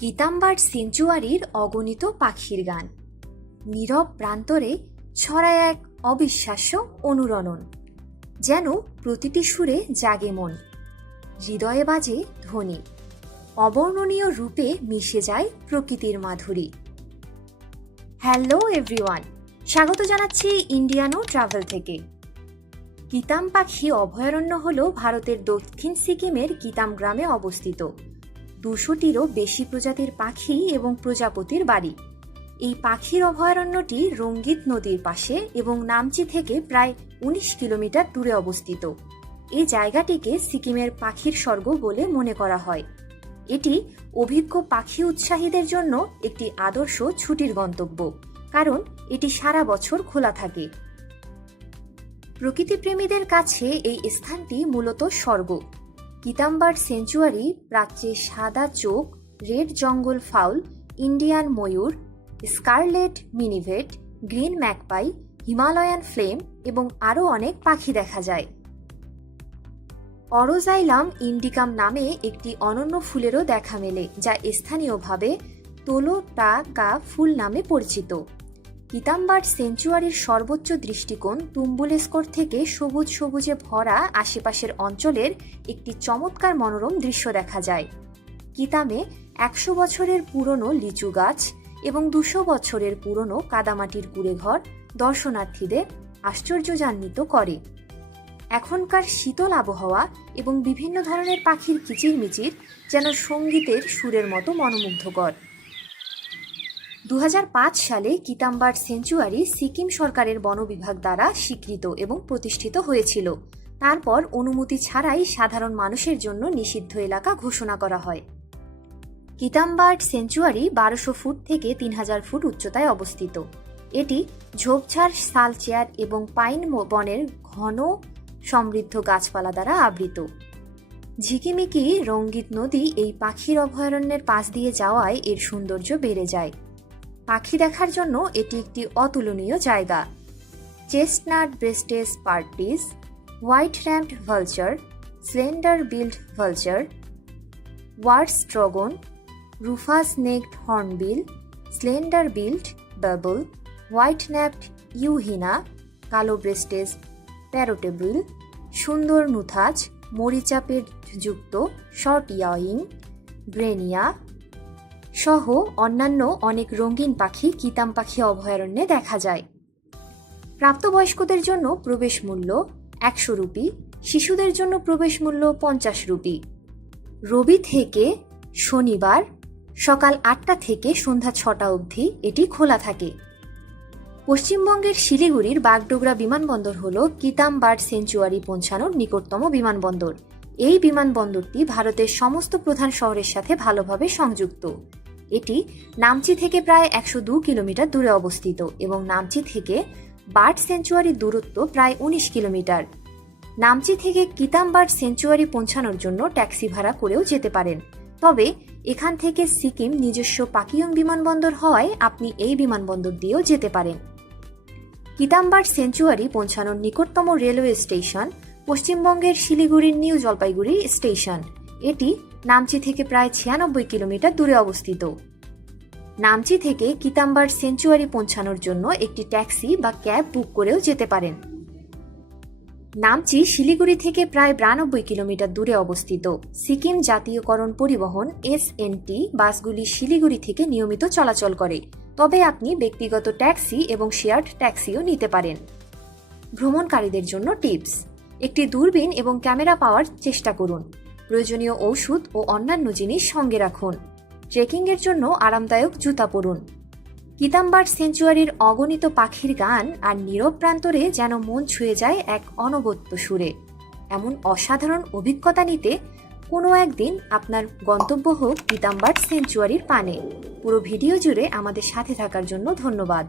গীতাম্বার সেঞ্চুয়ারির অগণিত পাখির গান। নীরব প্রান্তরে ছড়ায় এক অবিশ্বাস্য অনুরণন, যেন প্রতিটি সুরে জাগে মন, হৃদয়ে বাজে ধ্বনি, অবর্ণনীয় রূপে মিশে যায় প্রকৃতির মাধুরী। হ্যালো এভরিওয়ান, স্বাগত জানাচ্ছি ইন্ডিয়ানো ট্রাভেল থেকে। কিতাম পাখি অভয়ারণ্য হল ভারতের দক্ষিণ সিকিমের কিতাম গ্রামে অবস্থিত। দুশোটিরও বেশি প্রজাতির পাখি এবং প্রজাপতির বাড়ি। এই পাখির অভয়ারণ্যটি রঙ্গিত নদীর পাশে এবং নামচি থেকে প্রায় উনিশ কিলোমিটার দূরে অবস্থিত। এই জায়গাটিকে সিকিমের পাখির স্বর্গ বলে মনে করা হয়। এটি অভিজ্ঞ পাখি উৎসাহীদের জন্য একটি আদর্শ ছুটির গন্তব্য, কারণ এটি সারা বছর খোলা থাকে। প্রকৃতিপ্রেমীদের কাছে এই স্থানটি মূলত স্বর্গ। কিতাম্বার সেঞ্চুয়ারি প্রাচ্যে সাদা চোখ, রেড জঙ্গল ফাউল, ইন্ডিয়ান ময়ূর, scarlet minivet, green magpie Himalayan flame এবং আরও অনেক পাখি দেখা যায়। অরোজাইলাম ইন্ডিকাম নামে একটি অনন্য ফুলেরও দেখা মেলে, যা স্থানীয়ভাবে তোলো টা তোলোটাকা ফুল নামে পরিচিত। কিতাম্বার সেঞ্চুয়ারির সর্বোচ্চ দৃষ্টিকোণ তুম্বুলেস্কর থেকে সবুজ সবুজে ভরা আশেপাশের অঞ্চলের একটি চমৎকার মনোরম দৃশ্য দেখা যায়। কিতামে একশো বছরের পুরনো লিচু গাছ এবং দুশো বছরের পুরনো কাদামাটির কুড়েঘর দর্শনার্থীদের আশ্চর্যজান্বিত করে। এখনকার শীতল আবহাওয়া এবং বিভিন্ন ধরনের পাখির কিচিরমিচির যেন সঙ্গীতের সুরের মতো মনোমুগ্ধকর। দু হাজার পাঁচ সালে কিতাম্বার সেঞ্চুয়ারি সিকিম সরকারের বন বিভাগ দ্বারা স্বীকৃত এবং প্রতিষ্ঠিত হয়েছিল। তারপর অনুমতি ছাড়াই সাধারণ মানুষের জন্য নিষিদ্ধ এলাকা ঘোষণা করা হয়। কিতাম্বার্ড সেঞ্চুয়ারি বারোশো ফুট থেকে তিন হাজার ফুট উচ্চতায় অবস্থিত। এটি ঝোপঝাড়, সালচেয়ার এবং পাইন বনের ঘন সমৃদ্ধ গাছপালা দ্বারা আবৃত। ঝিকিমিকি রঙ্গিত নদী এই পাখির অভয়ারণ্যের পাশ দিয়ে যাওয়ায় এর সৌন্দর্য বেড়ে যায়। পাখি দেখার জন্য এটি একটি অতুলনীয় জায়গা। Chestnut breasted partridge, white rumped vulture, slender billed vulture Ward's trogon, rufous necked hornbill, slender billed babbler, white naped yuhina, কালো ব্রেস্টেস প্যারোটেবিল, সুন্দর নুথাজ, মরিচাপের যুক্ত, শর্ট ইয়াইং, গ্রেনিয়া সহ অন্যান্য অনেক রঙিন পাখি, কিতাম পাখি অভয়ারণ্যে দেখা যায়। প্রাপ্তবয়স্কদের জন্য প্রবেশ মূল্য একশো রুপি, শিশুদের জন্য প্রবেশ মূল্য পঞ্চাশ রুপি। রবি থেকে শনিবার সকাল আটটা থেকে সন্ধ্যা ছটা অবধি এটি খোলা থাকে। পশ্চিমবঙ্গের শিলিগুড়ির বাগডোগরা বিমানবন্দর হল কিতাম বার্ড সেঞ্চুয়ারি পৌঁছানোর নিকটতম বিমানবন্দর। এই বিমানবন্দরটি ভারতের সমস্ত প্রধান শহরের সাথে ভালোভাবে সংযুক্ত। এটি নামচি থেকে প্রায় একশো দু কিলোমিটার দূরে অবস্থিত এবং নামচি থেকে বার্ড সেঞ্চুয়ারির দূরত্ব প্রায় উনিশ কিলোমিটার। নামচি থেকে কিতাম বার্ড সেঞ্চুয়ারি পৌঁছানোর জন্য ট্যাক্সি ভাড়া করেও যেতে পারেন। তবে এখান থেকে সিকিম নিজস্ব পাকিয়ং বিমানবন্দর হওয়ায় আপনি এই বিমানবন্দর দিয়েও যেতে পারেন। কিতাম্বার সেঞ্চুয়ারি পৌঁছানোর নিকটতম রেলওয়ে স্টেশন পশ্চিমবঙ্গের শিলিগুড়ির নিউ জলপাইগুড়ি স্টেশন। এটি নামচি থেকে প্রায় ছিয়ানব্বই কিলোমিটার দূরে অবস্থিত। নামচি থেকে কিতাম্বার সেঞ্চুয়ারি পৌঁছানোর জন্য একটি ট্যাক্সি বা ক্যাব বুক করেও যেতে পারেন। নামচি শিলিগুড়ি থেকে প্রায় বিরানব্বই কিলোমিটার দূরে অবস্থিত। সিকিম জাতীয়করণ পরিবহন এসএনটি বাসগুলি শিলিগুড়ি থেকে নিয়মিত চলাচল করে। তবে আপনি ব্যক্তিগত ট্যাক্সি এবং শেয়ার্ড ট্যাক্সিও নিতে পারেন। ভ্রমণকারীদের জন্য টিপস, একটি দূরবীন এবং ক্যামেরা পাওয়ার চেষ্টা করুন। প্রয়োজনীয় ওষুধ ও অন্যান্য জিনিস সঙ্গে রাখুন। ট্রেকিংয়ের জন্য আরামদায়ক জুতা পরুন। কিতাম্বার সেঞ্চুয়ারির অগণিত পাখির গান আর নীরব প্রান্তরে যেন মন ছুঁয়ে যায় এক অনবদ্য সুরে। এমন অসাধারণ অভিজ্ঞতা নিতে কোনো একদিন আপনার গন্তব্য হোক কিতাম্বার সেঞ্চুয়ারির পানে। পুরো ভিডিও জুড়ে আমাদের সাথে থাকার জন্য ধন্যবাদ।